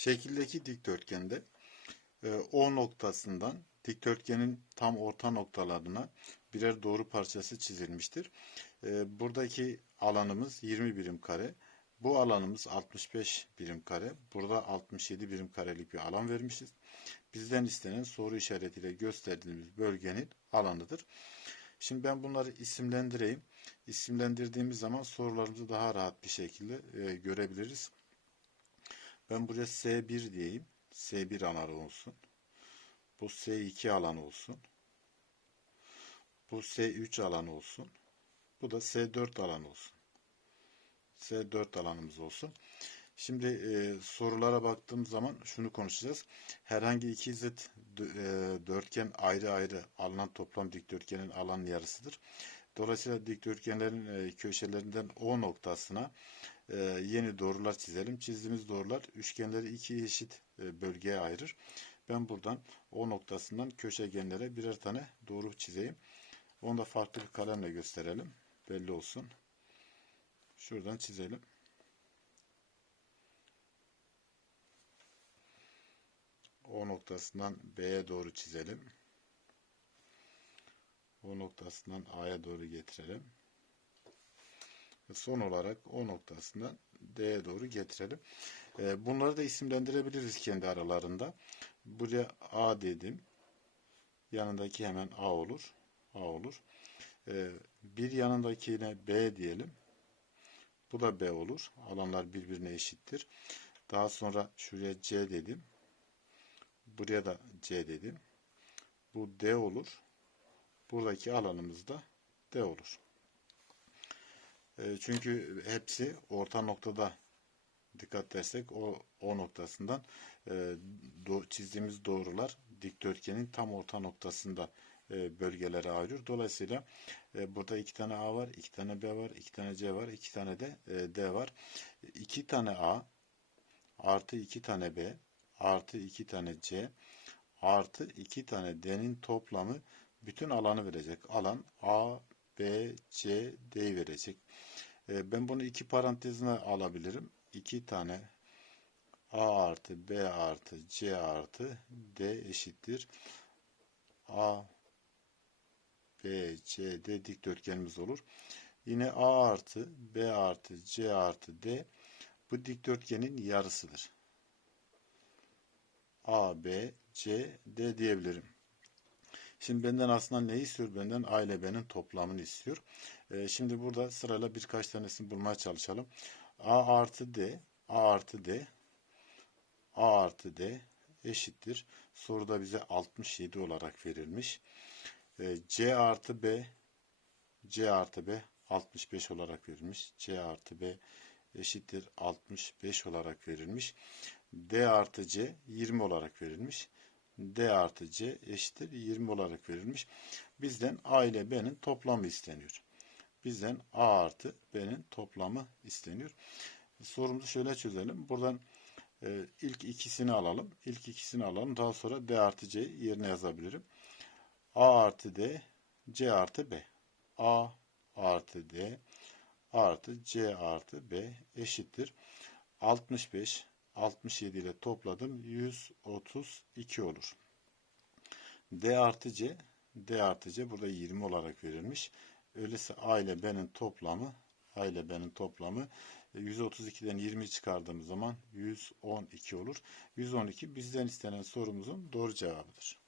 Şekildeki dikdörtgende e, O noktasından dikdörtgenin tam orta noktalarına birer doğru parçası çizilmiştir. E, Buradaki alanımız 20 birim kare. Bu alanımız 65 birim kare. Burada 67 birim karelik bir alan vermişiz. Bizden istenen soru işaretiyle gösterdiğimiz bölgenin alanıdır. Şimdi ben bunları isimlendireyim. İsimlendirdiğimiz zaman sorularımızı daha rahat bir şekilde e, görebiliriz. Ben buraya S1 diyeyim. S1 alanı olsun. Bu S2 alanı olsun. Bu S3 alanı olsun. Bu da S4 alanı olsun. S4 alanımız olsun. Şimdi e, sorulara baktığım zaman şunu konuşacağız. Herhangi iki zıt e, dörtgen ayrı ayrı alınan toplam dikdörtgenin alan yarısıdır. Dolayısıyla dikdörtgenlerin e, köşelerinden O noktasına e, yeni doğrular çizelim. Çizdiğimiz doğrular üçgenleri iki eşit e, bölgeye ayırır. Ben buradan O noktasından köşegenlere birer tane doğru çizeyim. Onu da farklı bir kalemle gösterelim. Belli olsun. Şuradan çizelim. O noktasından B'ye doğru çizelim. O noktasından A'ya doğru getirelim. Son olarak O noktasından D'ye doğru getirelim. Ee, Bunları da isimlendirebiliriz kendi aralarında. Buraya A dedim. Yanındaki hemen A olur. A olur. Ee, Bir yanındakine B diyelim. Bu da B olur. Alanlar birbirine eşittir. Daha sonra şuraya C dedim. Buraya da C dedim. Bu D olur. Buradaki alanımız da D olur. E, çünkü hepsi orta noktada dikkat edersek o, o noktasından e, do- çizdiğimiz doğrular dikdörtgenin tam orta noktasında e, bölgelere ayırıyor. Dolayısıyla e, burada iki tane A var, iki tane B var, iki tane C var, iki tane de e, D var. İki tane A artı iki tane B artı iki tane C artı iki tane D'nin toplamı bütün alanı verecek. Alan A, B, C, D'yi verecek. E, ben bunu iki parantezine alabilirim. İki tane A artı B artı C artı D eşittir. A, B, C, D dikdörtgenimiz olur. Yine A artı B artı C artı D bu dikdörtgenin yarısıdır. A, B, C, D diyebilirim. Şimdi benden aslında ne istiyor? Benden A ile toplamını istiyor. Ee, şimdi burada sırayla birkaç tanesini bulmaya çalışalım. A artı D, A artı D, A artı D eşittir. Soruda bize 67 olarak verilmiş. Ee, C artı B, C artı B 65 olarak verilmiş. C artı B eşittir 65 olarak verilmiş. D artı C 20 olarak verilmiş. D artı C eşittir 20 olarak verilmiş. Bizden A ile B'nin toplamı isteniyor. Bizden A artı B'nin toplamı isteniyor. Sorumuzu şöyle çözelim. Buradan e, ilk ikisini alalım. İlk ikisini alalım. Daha sonra D artı C yerine yazabilirim. A artı D, C artı B. A artı D artı C artı B eşittir. 65 67 ile topladım. 132 olur. D artı C D artı C burada 20 olarak verilmiş. Öyleyse A ile B'nin toplamı A ile B'nin toplamı 132'den 20 çıkardığımız zaman 112 olur. 112 bizden istenen sorumuzun doğru cevabıdır.